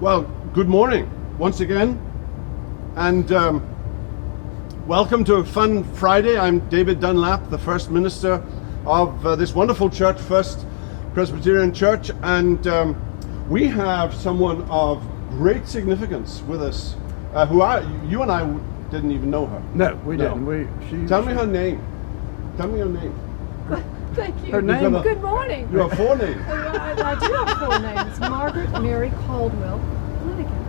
Well, good morning once again, and welcome to a fun Friday. I'm David Dunlap, the first minister of this wonderful church, First Presbyterian Church, and we have someone of great significance with us, you and I didn't even know her. No, we didn't. Tell me her name. Tell me her name. Thank you. Her name? Good morning. You have four names. I do have four names. Margaret Mary Caldwell Flenniken.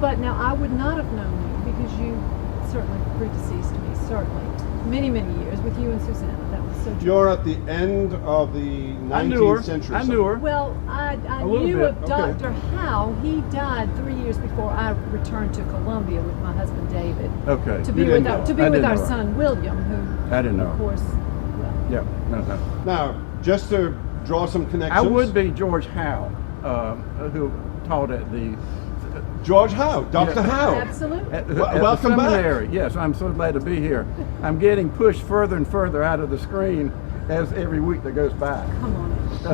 But now I would not have known you because you certainly predeceased me, certainly. Many, many years with you and Susanna. That was so true. You're at the end of the 19th century. I knew her. Well, I knew bit. of Dr. Howe. He died 3 years before I returned to Columbia with my husband David. Okay. To be with our son William, who I didn't know. of course. Yeah, no. Now, just to draw some connections. I would be George Howe, who taught at the George Howe, Dr. Howe. Absolutely. at Welcome the back. seminary. Yes, I'm so glad to be here. I'm getting pushed further and further out of the screen as every week that goes by. Come on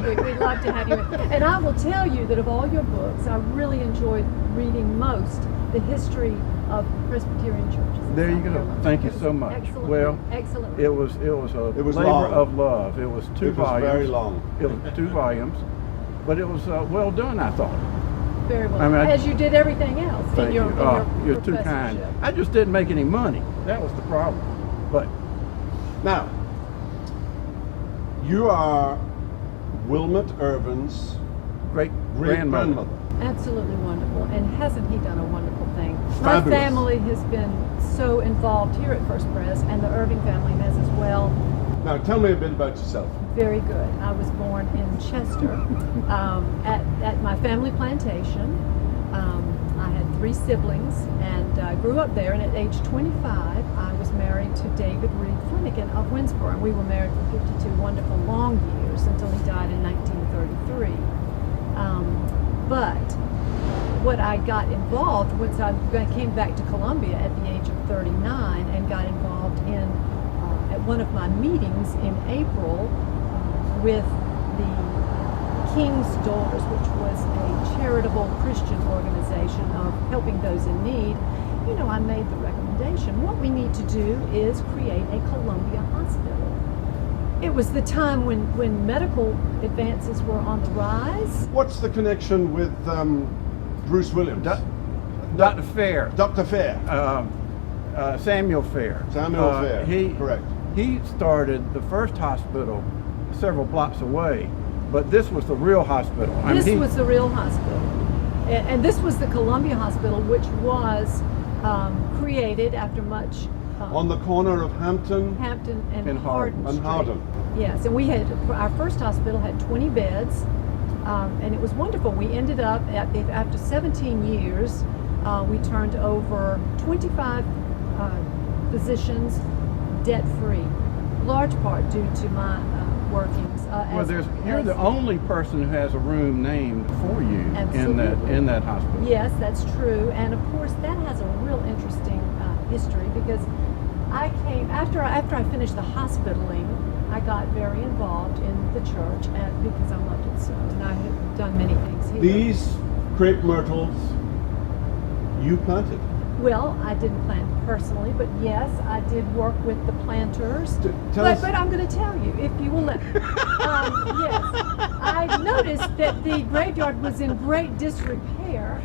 in. We'd love to have you in. And I will tell you that of all your books, I really enjoyed reading most the history of Presbyterian churches. There you go. Thank you so much. Excellent. Well, excellent. it was a labor long. of love. It was two volumes. It was very long. It was 2 volumes, but it was well done, I thought. Very well. I mean, as you did everything else. Thank in your, you. in your You're too kind. professorship. I just didn't make any money. That was the problem. But Now, you are Wilmot Irvin's great great-grandmother. Absolutely wonderful. And hasn't he done a wonderful thing? Fabulous. My family has been so involved here at First Pres, and the Irving family has as well. Now, tell me a bit about yourself. Very good. I was born in Chester at my family plantation. I had 3 siblings and I grew up there, and at age 25 I was married to David Reed Flenniken of Winsboro, and we were married for 52 wonderful long years until he died in 1933. But what I got involved once I came back to Columbia at the age of 39 and got involved in at one of my meetings in April with the King's Daughters, which was a charitable Christian organization of helping those in need. You know, I made the recommendation. What we need to do is create a Columbia hospital. It was the time when medical advances were on the rise. What's the connection with Bruce Williams? Dr. Fair, Dr. Fair. Samuel Fair. Samuel Fair, correct. He started the first hospital several blocks away, but this was the real hospital. This was the real hospital. And this was the Columbia Hospital, which was created after much... on the corner of Hampton and Hardin and Street. Hardin. Yes, and we had, our first hospital had 20 beds, and it was wonderful. We ended up, after 17 years, we turned over 25 physicians debt-free, large part due to my workings. You're the only person who has a room named for you Absolutely. in that hospital. Yes, that's true, and of course that has a real interesting history, because I came after I finished the hospitaling. I got very involved in the church, and because I loved it so, and I have done many things here. These crepe myrtles you planted. Well, I didn't plant personally, but yes, I did work with the planters. But I'm going to tell you, if you will let me. Yes, I noticed that the graveyard was in great disrepair,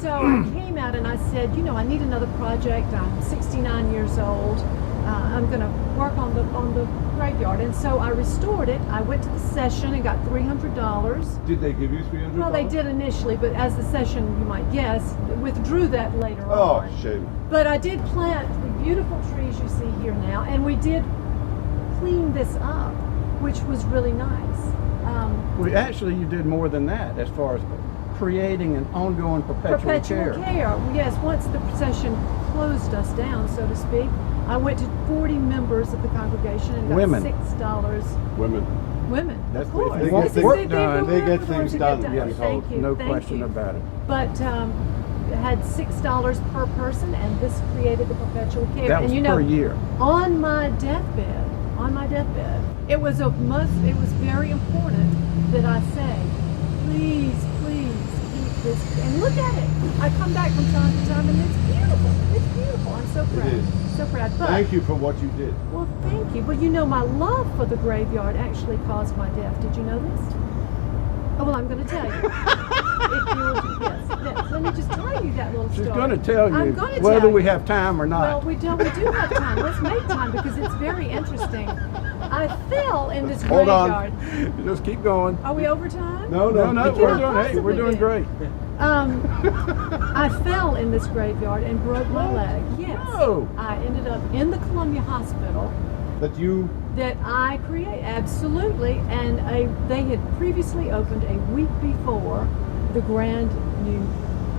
so I came out and I said, you know, I need another project. I'm 69 years old. I'm going to work on the graveyard, and so I restored it. I went to the session and got $300. Did they give you $300? Well, they did initially, but as the session, you might guess, withdrew that later on. Oh, shame. But I did plant the beautiful trees you see here now, and we did clean this up, which was really nice. Well, actually, you did more than that as far as creating an ongoing perpetual care. Yes, once the procession closed us down, so to speak, I went to 40 members of the congregation and got Women. $6. Women. That's of course. if they want work done, they get things done. Yes, Thank you. no thank question you. about it. But it had $6 per person, and this created the perpetual care. That was and per year. On my deathbed, it was very important that I say, please keep and look at it. I come back from time to time, and it's beautiful. It's beautiful. I'm so proud. It is. So proud. But, Thank you for what you did. well, thank you. But you know, my love for the graveyard actually caused my death. Did you know this? Oh, well, I'm going to tell you. If you yes. Let me just tell you that little story. She's going to tell you I'm gonna whether tell we you. have time or Well, not. we do have time. Let's make time because it's very interesting. I fell in this Hold on. graveyard. Just keep going. Are we over time? No, No, we're cannot doing, we're doing possibly great. I fell in this graveyard and broke my leg. Yes. No. I ended up in the Columbia Hospital That you, that I created. Absolutely. And they had previously opened a week before the grand new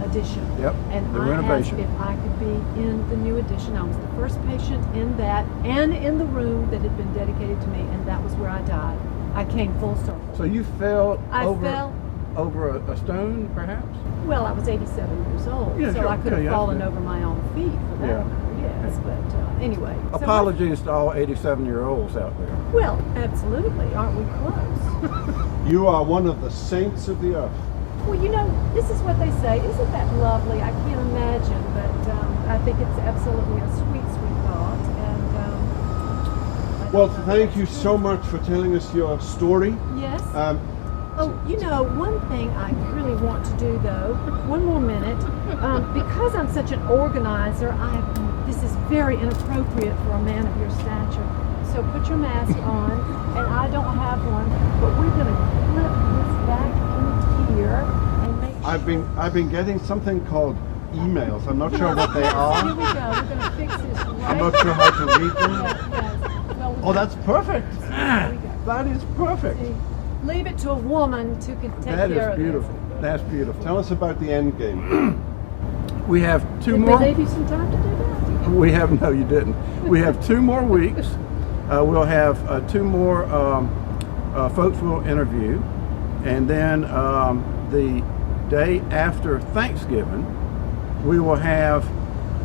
addition. Yep, And the I renovation. asked if I could be in the new addition. I was the first patient in that and in the room that had been dedicated to me, and that was where I died. I came full circle. So you fell I over fell. over a stone, perhaps? Well, I was 87 years old, Yeah, so sure. I could have Yeah, fallen yeah. over my own feet for that Yeah. matter, yes. But anyway. so Apologies to all 87-year-olds out there. well, absolutely. Aren't we close? you are one of the saints of the earth. Well, you know, this is what they say. Isn't that lovely? I can't imagine, but I think it's absolutely a sweet, sweet thought. And I Well, don't know. thank you so much for telling us your story. Yes. Um, You know, one thing I really want to do, though, one more minute, because I'm such an organizer, this is very inappropriate for a man of your stature. So put your mask on, and I don't have one, but we're going to flip this back in here and make sure. I've been getting something called emails. I'm not sure what they Here are. we go. We're going to fix this right. I'm not sure how to read them. Yes, yes. Well, Oh, that's perfect. there we go. That is perfect. See, leave it to a woman to take That care is of beautiful. That's beautiful. Tell us about the end game. We have two Did more. they leave you some time to do that? We have, no, you didn't. We have 2 more weeks. We'll have 2 more folks we'll interview. And then the day after Thanksgiving, we will have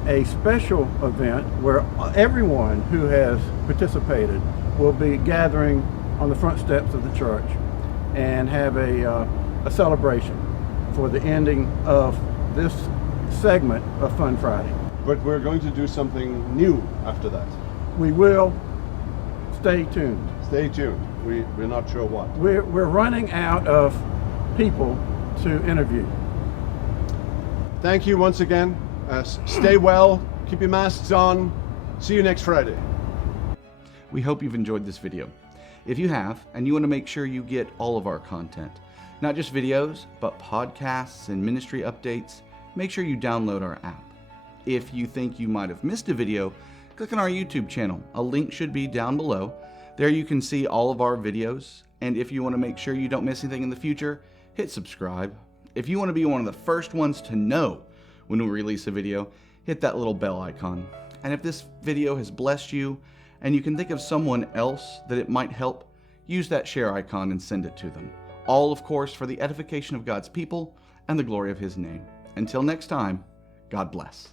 a special event where everyone who has participated will be gathering on the front steps of the church and have a celebration for the ending of this segment of Fun Friday. But we're going to do something new after that. We will. Stay tuned. Stay tuned. We're not sure what. We're running out of people to interview. Thank you once again. Stay well. Keep your masks on. See you next Friday. We hope you've enjoyed this video. If you have, and you want to make sure you get all of our content, not just videos, but podcasts and ministry updates, make sure you download our app. If you think you might have missed a video, click on our YouTube channel. A link should be down below. There you can see all of our videos. And if you want to make sure you don't miss anything in the future, hit subscribe. If you want to be one of the first ones to know when we release a video, hit that little bell icon. And if this video has blessed you and you can think of someone else that it might help, use that share icon and send it to them. All, of course, for the edification of God's people and the glory of His name. Until next time, God bless.